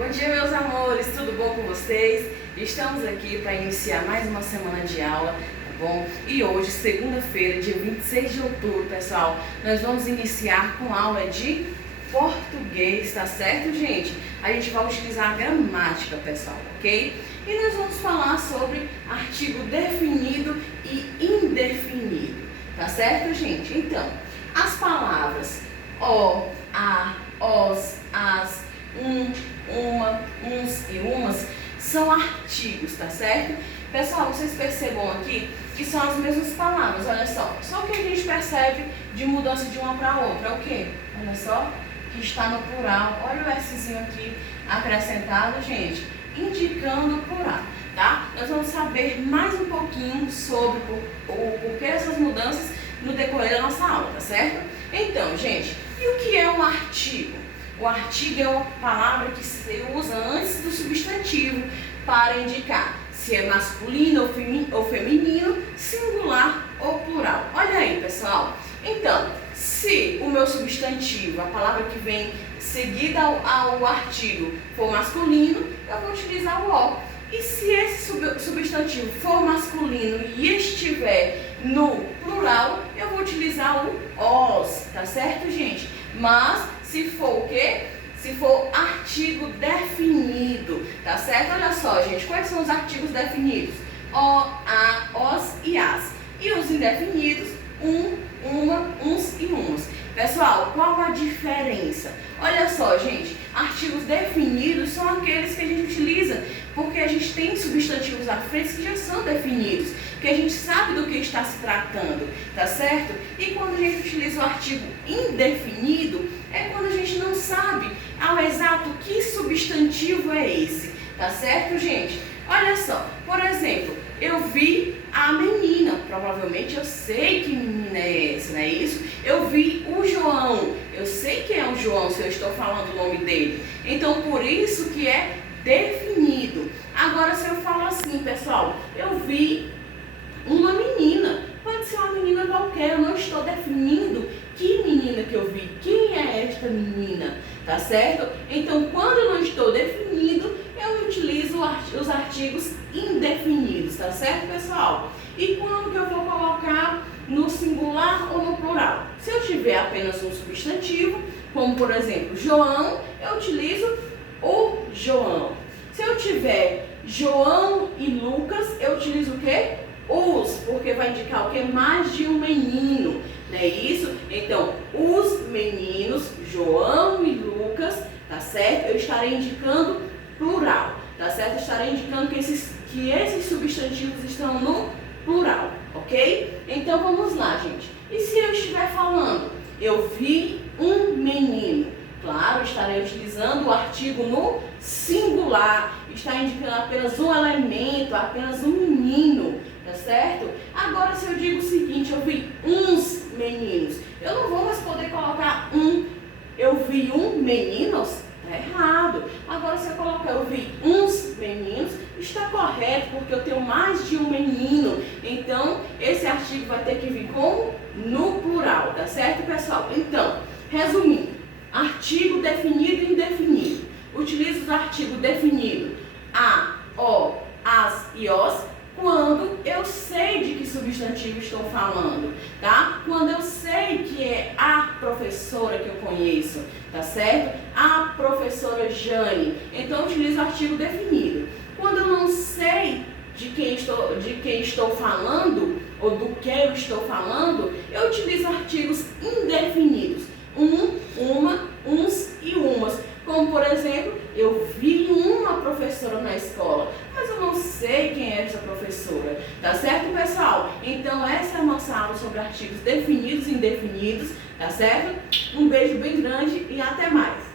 Bom dia, meus amores, tudo bom com vocês? Estamos aqui para iniciar mais uma semana de aula, tá bom? E hoje, segunda-feira, dia 26 de outubro, pessoal, nós vamos iniciar com aula de português, tá certo, gente? A gente vai utilizar a gramática, pessoal, ok? E nós vamos falar sobre artigo definido e indefinido, tá certo, gente? Então, as palavras o, a, os, as, uma, uns e umas são artigos, tá certo? Pessoal, vocês percebam aqui que são as mesmas palavras, olha só. Só que a gente percebe de mudança de uma para outra, é o quê? Olha só, que está no plural. Olha o Szinho aqui acrescentado, gente, indicando o plural, tá? Nós vamos saber mais um pouquinho sobre o porquê essas mudanças no decorrer da nossa aula, tá certo? Então, gente, e o que é um artigo? O artigo é uma palavra que se usa antes do substantivo para indicar se é masculino ou feminino, singular ou plural. Olha aí, pessoal. Então, se o meu substantivo, a palavra que vem seguida ao artigo, for masculino, eu vou utilizar o o. E se esse substantivo for masculino e estiver no plural, eu vou utilizar o os, tá certo, gente? Mas se for o quê? Se for artigo definido, tá certo? Olha só, gente, quais são os artigos definidos? O, a, os e as. E os indefinidos, uma, uns e umas. Pessoal, qual a diferença? Olha só, gente, artigos definidos são aqueles que a gente utiliza porque a gente tem substantivos à frente que já são definidos, que a gente sabe do que está se tratando, tá certo? E quando a gente utiliza o artigo indefinido, é quando a gente não sabe ao exato que substantivo é esse, tá certo, gente? Olha só, por exemplo, eu vi a menina, provavelmente eu sei que menina é essa, não é isso? Eu vi o João, eu sei quem é o João se eu estou falando o nome dele. Então, por isso que é definido. Agora, se eu falo assim, pessoal, eu vi uma menina, pode ser uma menina qualquer, eu não estou definindo que menina que eu vi, quem é esta menina, tá certo? Então, quando eu não estou definindo, eu utilizo os artigos indefinidos, tá certo, pessoal? E quando que eu vou colocar no singular ou no plural? Se eu tiver apenas um substantivo, como por exemplo, João, eu utilizo o João. Se eu tiver João e Lucas, eu utilizo o quê? Os, porque vai indicar o que? Mais de um menino, não é isso? Então, os meninos, João e Lucas, tá certo? Eu estarei indicando plural, tá certo? Eu estarei indicando que esses substantivos estão no plural, ok? Então, vamos lá, gente. E se eu estiver falando, eu vi um menino? Claro, estarei utilizando o artigo no singular, está indicando apenas um elemento, apenas um menino, tá certo? Agora, se eu digo o seguinte, eu vi uns meninos, eu não vou mais poder colocar eu vi meninos, tá errado. Agora, se eu colocar eu vi uns meninos, está correto, porque eu tenho mais de um menino, então esse artigo vai ter que vir com no plural, tá certo, pessoal? Então, resumindo, artigo definido e indefinido. Utilizo os artigos definido a, o, as e os quando eu sei de que substantivo estou falando, tá? Quando eu sei que é a professora que eu conheço, tá certo? A professora Jane. Então, eu utilizo o artigo definido. Quando eu não sei de quem estou falando ou do que eu estou falando, eu utilizo artigos indefinidos. Uma, uns e umas. Como, por exemplo, eu vi uma professora na escola, mas eu não sei quem é essa professora. Tá certo, pessoal? Então, essa é a nossa aula sobre artigos definidos e indefinidos. Tá certo? Um beijo bem grande e até mais.